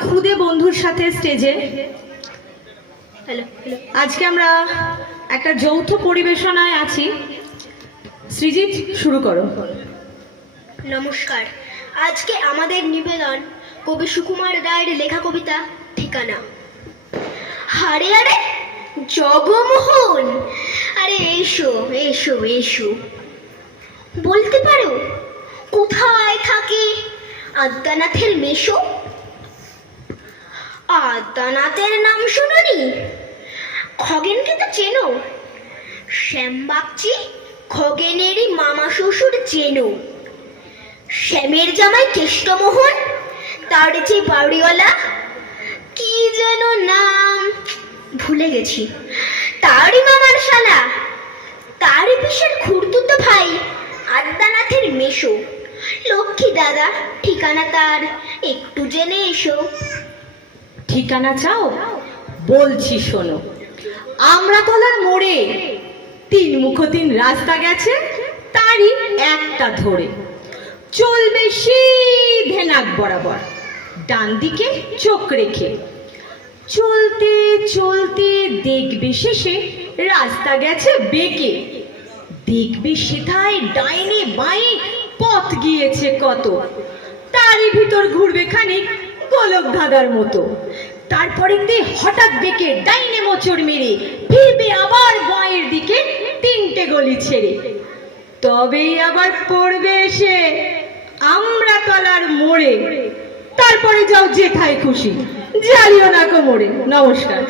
খুদে বন্ধুর সাথে স্টেজে আজকে আমরা একটা যৌথ পরিবেশনায় আছি। সৃজিত শুরু করো। নমস্কার। আজকে আমাদের নিবেদন কবি সুকুমার রায়ের লেখা কবিতা ঠিকানা। হারে আরে জগমোহন। আরে এসো এসো এসো। বলতে পারো কোথায় থাকে আদ্যানাথের মেশো? আদ্যানাথের নাম শুনুনি? খগেনকে তো চেনো। শ্যামবাগচি খগেনেরই মামা শ্বশুর চেনো। শ্যামের জামাই কেষ্টমোহন, তার যে বাড়িওয়ালা, কি যেন নাম? ভুলে গেছি। তারই মামার শালা। তারই পিসের খুড়তুতো ভাই, আদ্যানাথের মেশো লক্ষ্মী দাদা, ঠিকানা তার, একটু জেনে এসো। ঠিকানা চাও? বলছি শোনো। আমরা তলার মোড়ে তিন মুখ তিন রাস্তা গেছে, তারই একটা ধরে। চলবে সিধে নাক বরাবর ডান দিকে চোখ রেখে। চলতে চলতে দেখবে শেষে রাস্তা গেছে বেঁকে। দেখবে সেথায় ডাইনে বাঁয়ে পথ গিয়েছে কত। তারই ভিতর ঘুরবে খানিক গোলক ধাঁধার মতো। তারপরে তে হঠাৎ বেঁকে ডাইনে মোচড় মেরে ফিরবে আবার বাঁয়ের দিকে তিনটে গলি ছেড়ে। তবেই আবার পড়বে এসে আমরা তলার মোড়ে। তারপরে যাও যেথায় খুশি জানিও না কোমরে নমস্কার।